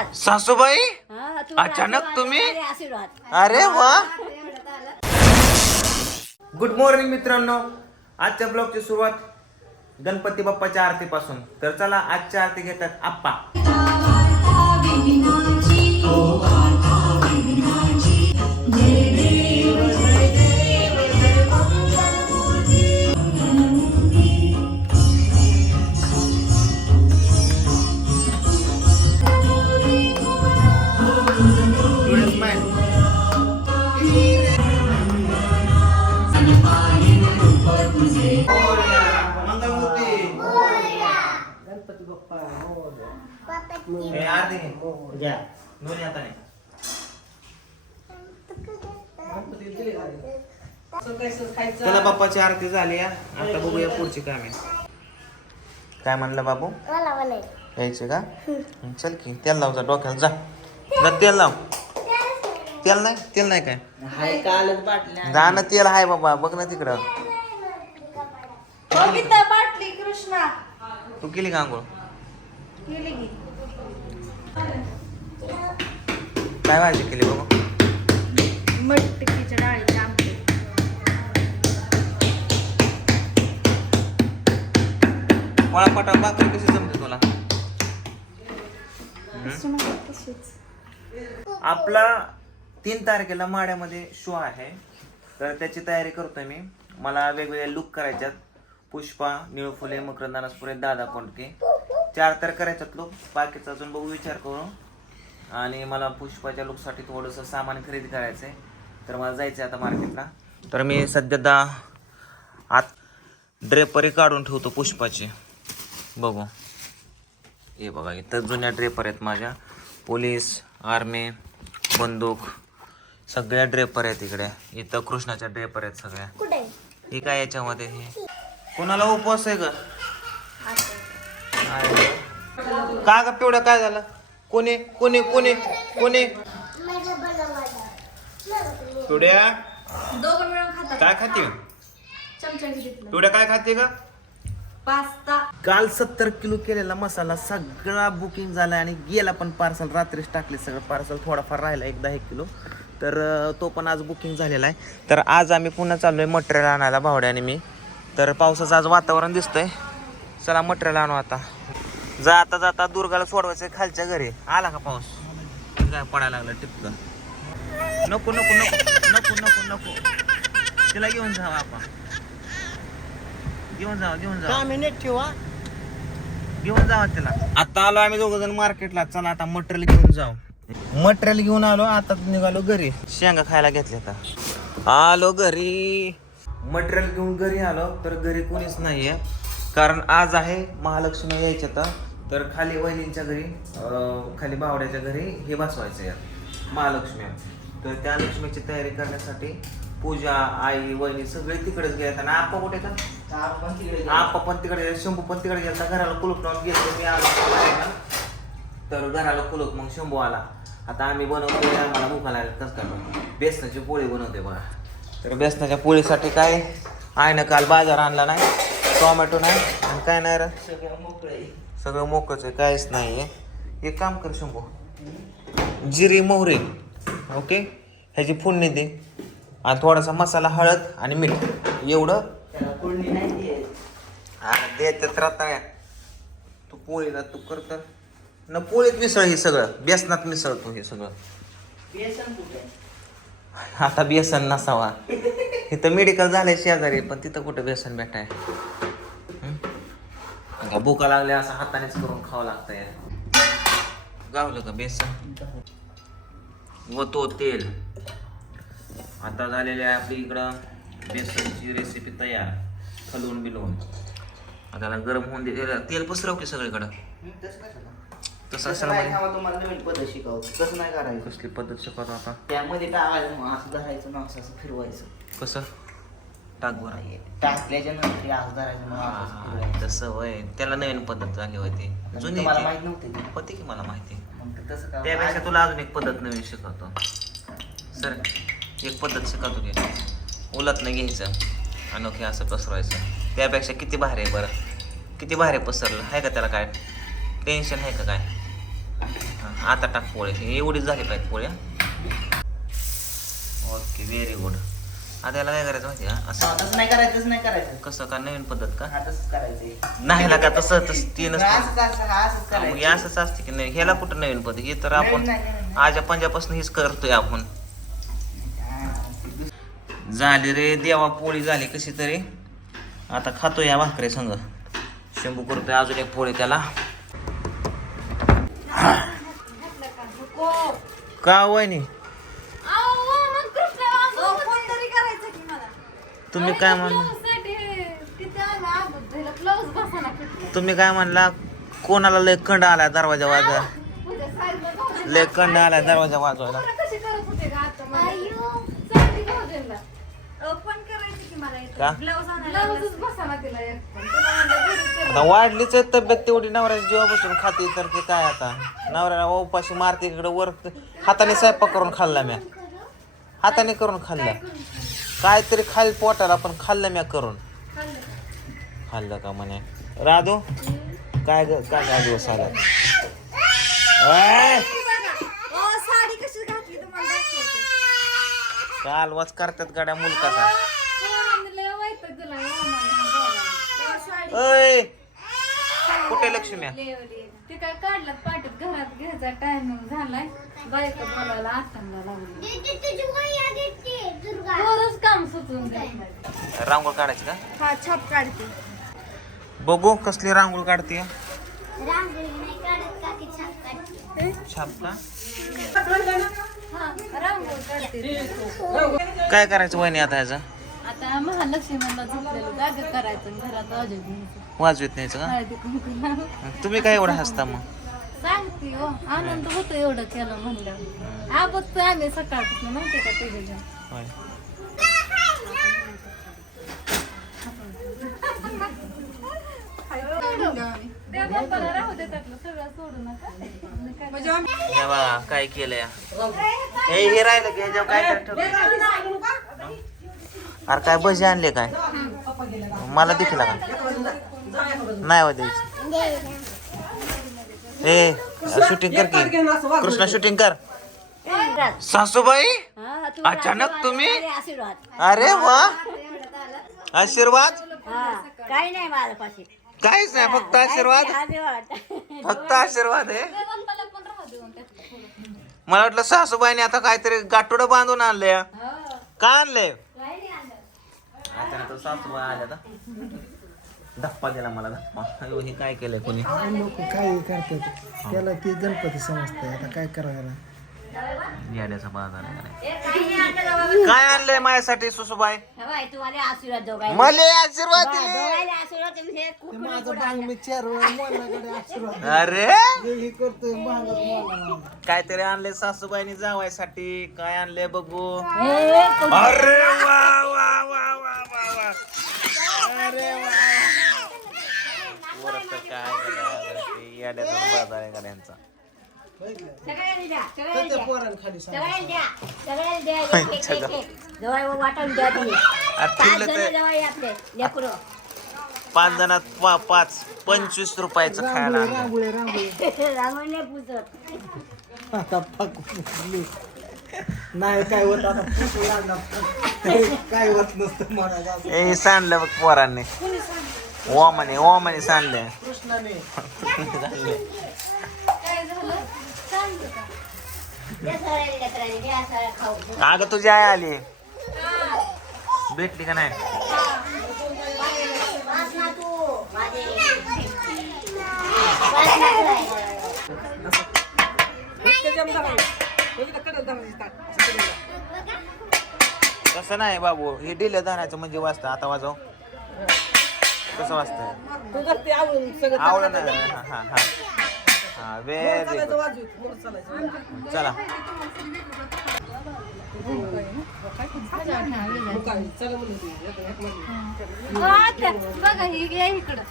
आशीर्वाद. सासूबाई? हा, तू अचानक आशीर्वाद, तुम्ही? आशीर्वाद. अरे वा. गुड मॉर्निंग मित्रांनो. आजच्या ब्लॉगची सुरुवात गणपती बाप्पाच्या आरतीपासून. तर चला आजच्या आरती घेतात आप्पा. चला बाप्पाची आरती झाली. आता बघूया पुढची कामे. काय म्हणलं बाबू? यायचे का? चल की तेल लाव जा डोक्याला. जा. जा तेल लाव. तेल नाही? तेल नाही काय? हाय कालच बाटल्या. जा ना तेल आहे बाबा. बघ ना तिकडं. बघितलं बाटली कृष्णा. तू केली का आंघोळ? काय भाजी केली बाबा? मटकीच्या डाळीचे आमचे पळापटा भाकरी कशी जमते तुला? आपला तीन तारखेला माड्यामध्ये शो आहे. तर त्याची तयारी करतोय मी. मला वेगवेगळे लुक करायच्यात पुष्पा निळफुले मकरंदानासपुरे दादा कोंडके चार तर करायच्यात लुक बाकीचा अजून बघू विचार करू आणि मला पुष्पाच्या लुकसाठी थोडंसं सामान खरेदी करायचं आहे तर मला जायचं आहे आता मार्केटला. तर मी सध्या दा आत ड्रेपरी काढून ठेवतो पुष्पाची. बघू. हे बघा इथं जुन्या ड्रेपर आहेत माझ्या. पोलीस आर्मी बंदूक सगळ्या ड्रेपर आहेत इकडे. इथं कृष्णाच्या ड्रेपर आहेत सगळ्या. हे काय याच्यामध्ये हे? कोणाला उपवास आहे का का ग पिवड्या काय झालं? कोणी कोणी कोणी कोणी? पिवड्या दोघं मिळून खातात. काय खाते? चमचा घेतलं. पिवड्या काय खाते का पास्ता. काल सत्तर किलो केलेला मसाला सगळा बुकिंग झाला आणि गेला पण पार्सल रात्रीच टाकले सगळं पार्सल थोडाफार राहिला एक दहा एक किलो. तर अं, तो पण आज बुकिंग झालेला आहे. तर आज आम्ही पुन्हा चाललोय मटेरियल आणायला भावड्याने मी. तर पावसाचं आज वातावरण दिसतंय. चला मटेरियल आणू आता. जाता जाता दुर्गाला सोडवायचं खालच्या घरी. आला का पाऊस? काय पडायला लागला टिपकं. नको नको नको. नको नको नको. तिला घेऊन जावा आपण. घेऊन जावा घेऊन जावा मिनिट ठेवा. घेऊन जावा त्याला आता आलो आम्ही दोघ जण मार्केटला. चला आता मटेरियल घेऊन जाऊ. मटेरियल घेऊन आलो आता निघालो घरी. शेंगा खायला घेतल्या आता. आलो घरी. मटेरियल घेऊन घरी आलो तर घरी कोणीच नाहीये. कारण आज आहे महालक्ष्मी यायच्या तर तर खाली वहिनींच्या घरी खाली बावड्याच्या घरी हे बसवायचं या महालक्ष्मी. तर त्या लक्ष्मीची तयारी करण्यासाठी पूजा आई वहिनी सगळे तिकडेच गेले आणि आप्पा कुठे का आपण तिकडे गेलो. आप्पा पण तिकडे गेले, शंभू पण तिकडे गेला घराला कुलूप लावून गेलो मी आलो बाहेर. तर घराला कुलूप मग शंभू आला. आता आम्ही बनवतो आम्हाला भूका लागेल. कसं काय? बेसनाची पोळी बनवते बघा. तर बेसनाच्या पोळीसाठी काय? आहे ना काल बाजार आणला नाही. टोमॅटो नाही. आणि काय नाही रे? सगळं मोकळे सगळं मोकळच आहे. काहीच नाही आहे. एक काम कर शंभू. जिरी मोहरी. ओके? ह्याची फोडणी दे. आणि थोडासा मसाला हळद आणि मीठ. एवढं? कोणी नाही देत. देतात राहता तू पोळीला तू कर तर. न पोळीत मिसळ हे सगळं. बेसनात मिसळतो हे सगळं. बेसन कुठे आता बेसन नसावा. इथं मेडिकल झालंय शेजारी पण तिथं कुठं बेसन भेटाय? हं? भुका लागल्या असं हातानेच करून खावं लागतं यार गावलं का बेसन? व तो तेल. आता झालेली आहे आपली इकडं बेसनची रेसिपी तयार. हलवून बिलवून आता गरम होऊन दे. तेल पसरव की सगळीकडं? तसं नाही खावा तुम्हाला नवीन पद्धत शिकवतो. कसं नाही करायचं. कसली पद्धत शिकवतो आता? त्यामध्ये टाकायचं असं धरायचं ना असं असं फिरवायचं. कसं? टाक बरं. टाकल्याच्या नंतर असं धरायचं मग असं असं फिरवायचं. तसं वय त्याला नवीन पद्धत झाली होती. जुनी ती. माहीत नव्हते? होती की मला माहिती? मग ते तसं का? त्यापेक्षा तुला अजून एक पद्धत नवीन शिकवतो. सर एक पद्धत शिकवतो की उलत नाही घ्यायचं अनोखे असं पसरवायचं. त्यापेक्षा किती भारी आहे बरं. किती भारी पसरलं. आहे का त्याला काय? टेन्शन आहे का काय? हां आता टाक पोळे हे एवढीच झाली पाहिजे पोळ्या. ओके व्हेरी गुड आता याला काय करायचं माहिती का? असं. तसं नाही करायचं तसं नाही करायचं. कसं? का नवीन पद्धत का? हा तसंच करायचं. नाही का? तसं तसं ती नसतं. असंच असं हा असंच मग हे करायचं. असंच असते की नाही? ह्याला कुठं नवीन पद्धत? हे तर आपण नाही, नवीन नाही. आजच्या पंजापासून हीच करतोय आपण. हा, झाली रे देवा पोळी झाली कशी तरी. आता खातो या भाकरे संग. शंभू करतोय अजून एक पोळी त्याला. का वहिनी? तुम्ही काय म्हण तुम्ही काय म्हणला कोणाला लय कंड आला दरवाजा वाजा? लय कंड आला दरवाजा वाजवायला. का? आता वाढलीच आहे तब्येत तेवढी नवऱ्याची जेव्हा बसून खाते तर ते काय आता? नवऱ्याला उपाशी मारते इकडे वर हाताने स्वयंपाक करून खाल्ला म्या. हाताने करून खाल्ला. काहीतरी खाल पोटाला पण खाल्लं म्या करून. खाल्लं. का म्हणे? राधू? काय ग काय काय दिवस आला? ए! अहो, साडी कशी घातली तुम्हाला दाखवते. काल वाच करतात गाड्या मुलकाचा. लय दिला हो साडी. अय कुठे लक्ष्म्या. ते काय काढलं पाठीत घरात घ्यायचा टायमिंग झालाय. बायका बोलायला आसामला लागली रोजच काम सुचून जाईल रांगोळ काढायची का? हा छाप काढते. बघू कसली रांगोळ काढते. रांगोळी नाही काढत काकी छाप का? हा रांगोळी काढते. काय करायचं वहिनी आता ह्याचं? आता महालक्ष्मीला झोपलेलं जाग करायचं आणि घरात अजून घ्यायचं वाजवीत न्यायचं का? हळदी कुंकू लावून. तुम्ही काय एवढं हसता मग? सांगते हो आनंद होतो एवढं केलं म्हणलं. हा बघतोय आम्ही सकाळपासून माहिती का तुझ्या होय. हे बघा काय केलंय? हे हे राहिलं की ह्याच्यावर काय ठेवलं अरे काय भजी आणले काय? मला देखील का? नाही हो द्यायची. ए शूटिंग कर की. कृष्णा शूटिंग कर. सासूबाई अचानक तुम्ही? अरे वा. आशीर्वाद? काही नाही माझ्या पाशी काहीच नाही फक्त आशीर्वाद. फक्त आशीर्वाद आहे. मला वाटलं सासूबाईने आता काहीतरी गाठोडं बांधून आणले काय आणले आता तर सासूबाई आल्या आता धप्पा दिला मला धप्पा अयो, हे काय केलंय कोणी? लोक काय करतात त्याला ते गणपती समजतंय आता काय करायला? याड्याचा बाजार आहे. काय आणलंय माझ्यासाठी सुसूबाई? तुम्हाला आशीर्वाद दोघांना मले आशीर्वाद दिले. दोघांना आशीर्वाद तुम्ही हे खूप माझं बांग मी चार वेळा मोलाकडे आशीर्वाद अरे! हे करतोय बांगच मोला काहीतरी आणले सासूबाईनी जावायसाठी. काय आणले बघू. हे अरे वा वा वा वा. पाच जणात पाच. पंचवीस रुपयाचं खायला नाही काय होत आता. काय होत नसतं मला हे सांडलं बघ पोरांनी. ओमाने ओमाने सांडलं. कृष्णाने. काय झालं सांगतो का द्या सगळ्या लेकरांनी द्या सगळ्या खाऊ अगं तुझी आई आली भेटली का नाही तू. तसं नाही बाबू. हे डिले धरायचं म्हणजे वाजतं आता वाजव कसं वाजतं तू जर ते आवडून सगळं आवडलं ना हा हा हा. हा व्हेरी गुड वाजू मोर चालायचं. चला. काय म्हणून आत्या. बघा ही घ्या इकडं.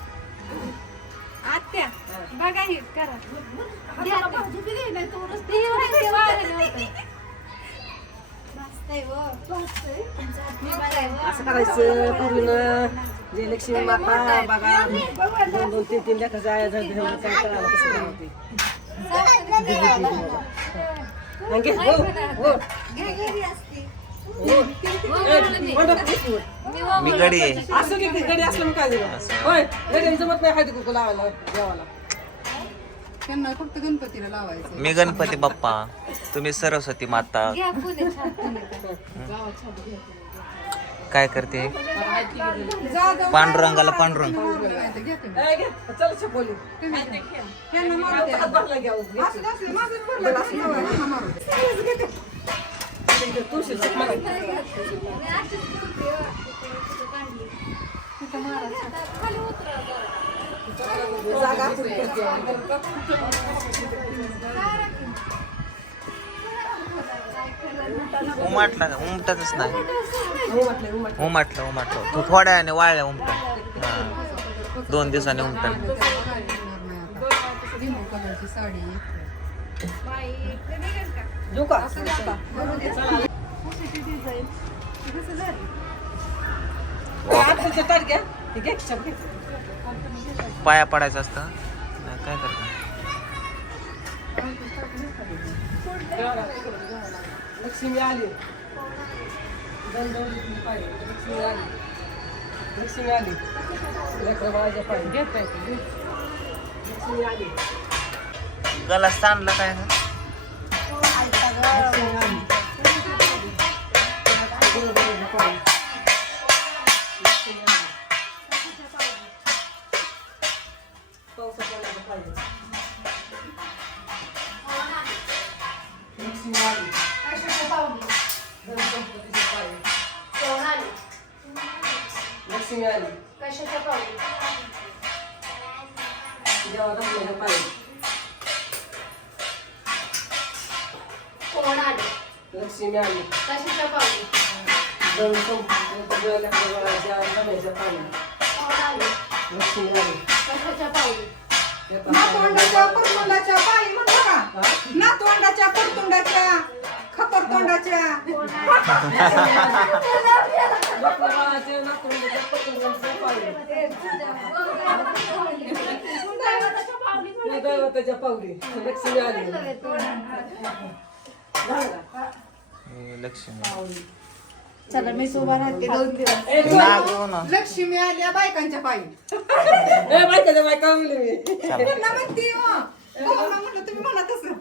आत्या बघा ही करा. घ्या ते. असं करायचं पूर्ण जे लक्ष्मी माता बघा दोन दोन तीन तीन लेखा जाय काय करायला कसं घे, हो, हो. मी गडी असं की गडी असलं मग काय दिलं होय गडी जमत नाही हळदी कुकू लावायला देवाला त्यांना फक्त गणपतीला लावायचं मी गणपती बाप्पा तुम्ही सरस्वती माता. घ्या पुणे छान पुणे काय करते? पांडुरंगाला पांडुरंग. घ्या तुम्ही. तुम्ही. त्यांना मारू द्या. असं असलं माझं त्यांना मारू द्या. खाली उतरा जरा. जागा. उमाटला का? उमटतच नाही. उमाटलं उमाटलं. तू थोड्या वेळाने वाळल्या उमट दोन दिवसांनी उमटन. लिंबू कलरची पाया पडायचं असतं. काय करता. लक्ष्मी आली. लक्ष्मी आली. लक्ष्मी आली. गला सांडला काय ना पाण्याचं पाहिजे. लक्ष्मी आली गणपतीचं पाहिजे. लक्ष्मी आली देवा धर्माच्या पाहिजे लक्ष्मी आली दोन संपलेल्या लेकराच्या डब्याच्या पाणी लक्ष्मी आली येतात नातवंडाच्या परतोंडाच्या बाई म्हणतो का हा? नातवंडाच्या परतोंडाच्या खपर तोंडाच्या. कुलदैवताच्या पावली लक्ष्मी आली. लक्ष्मी. चला मी उभा राहते दोन दिवस. लक्ष्मी आल्या बायकांच्या पायी. ए, बायकाच्या बायका बोलली मी त्यांना म्हणते हो. हो, ना म्हणलं तुम्ही म्हणा तसं.